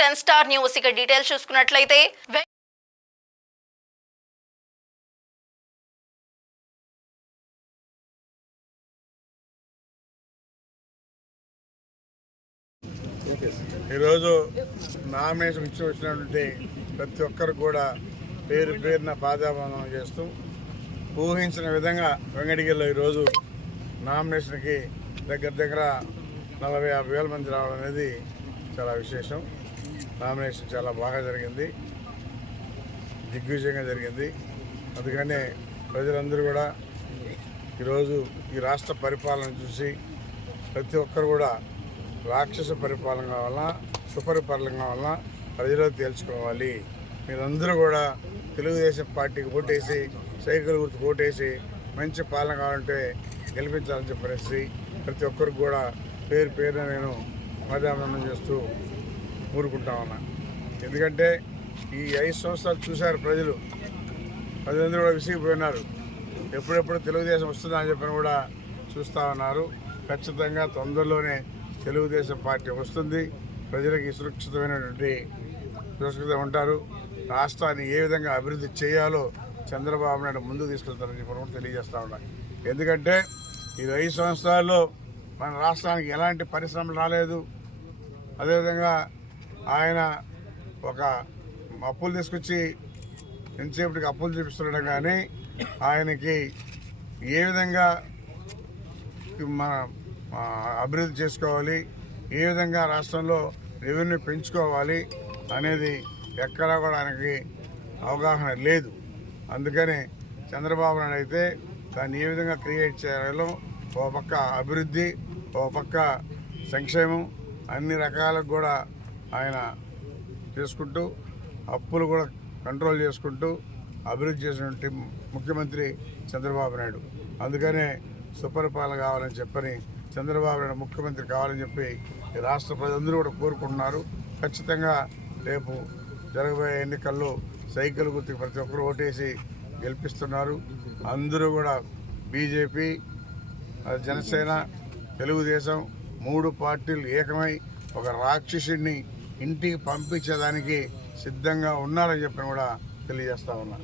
10 star news ఇక details చూసుకున్నట్లయితే ఈరోజు నామినేషన్ ఇచ్చి వచ్చినటువంటి ప్రతి ఒక్కరు కూడా పేరు పేరున పాదాబంధనం చేస్తూ ఊహించిన విధంగా వెంకటగిరిలో ఈరోజు నామినేషన్కి దగ్గర 40-50 వేల మంది రావడం అనేది చాలా విశేషం. నామినేషన్ చాలా బాగా జరిగింది, దిగ్విజయంగా జరిగింది. అందుకనే ప్రజలందరూ కూడా ఈరోజు ఈ రాష్ట్ర పరిపాలన చూసి ప్రతి ఒక్కరు కూడా రాక్షస పరిపాలన కావాలా, సుపరిపాలన కావాలా ప్రజలు తేల్చుకోవాలి. మీరందరూ కూడా తెలుగుదేశం పార్టీకి ఓటేసి, సైకిల్ గుర్తుకు ఓటేసి మంచి పాలన కావాలంటే గెలిపించాలని చెప్పేసి ప్రతి ఒక్కరికి కూడా పేరు పేరున నేను పాదాబంధనం చేస్తూ ఊరుకుంటా ఉన్నా. ఎందుకంటే ఈ 5 సంవత్సరాలు చూశారు ప్రజలందరూ కూడా విసిగిపోయినారు. ఎప్పుడెప్పుడు తెలుగుదేశం వస్తుందా అని చెప్పని కూడా చూస్తూ ఉన్నారు. ఖచ్చితంగా తొందరలోనే తెలుగుదేశం పార్టీ వస్తుంది. ప్రజలకి సురక్షితమైనటువంటి ఉంటారు. రాష్ట్రాన్ని ఏ విధంగా అభివృద్ధి చేయాలో చంద్రబాబు నాయుడు ముందుకు తీసుకెళ్తారని చెప్పి కూడా తెలియజేస్తూ ఉన్నాను. ఎందుకంటే ఈ 5 సంవత్సరాల్లో మన రాష్ట్రానికి ఎలాంటి పరిశ్రమలు రాలేదు. అదేవిధంగా ఆయన ఒక అప్పులు తీసుకొచ్చి ఎంతసేపటికి అప్పులు చూపిస్తున్నాడు, కానీ ఆయనకి ఏ విధంగా మన అభివృద్ధి చేసుకోవాలి, ఏ విధంగా రాష్ట్రంలో రెవెన్యూ పెంచుకోవాలి అనేది ఎక్కడా కూడా ఆయనకి అవగాహన లేదు. అందుకని చంద్రబాబు నాయుడు అయితే దాన్ని ఏ విధంగా క్రియేట్ చేయాలో ఒక పక్క అభివృద్ధి, ఒక పక్క సంక్షేమం అన్ని రకాలకు కూడా ఆయన చేసుకుంటూ అప్పులు కూడా కంట్రోల్ చేసుకుంటూ అభివృద్ధి చేసినటువంటి ముఖ్యమంత్రి చంద్రబాబు నాయుడు. అందుకనే సుపరిపాలన కావాలని చెప్పని చంద్రబాబు నాయుడు ముఖ్యమంత్రి కావాలని చెప్పి ఈ రాష్ట్ర ప్రజలందరూ కూడా కోరుకుంటున్నారు. ఖచ్చితంగా రేపు జరగబోయే ఎన్నికల్లో సైకిల్ గుర్తుకు ప్రతి ఒక్కరు ఓటేసి గెలిపిస్తున్నారు. అందరూ కూడా బీజేపీ, జనసేన, తెలుగుదేశం 3 పార్టీలు ఏకమై ఒక రాక్షసుడిని ఇంటికి పంపించేదానికి సిద్ధంగా ఉన్నారని చెప్పి కూడా తెలియజేస్తా ఉన్నా.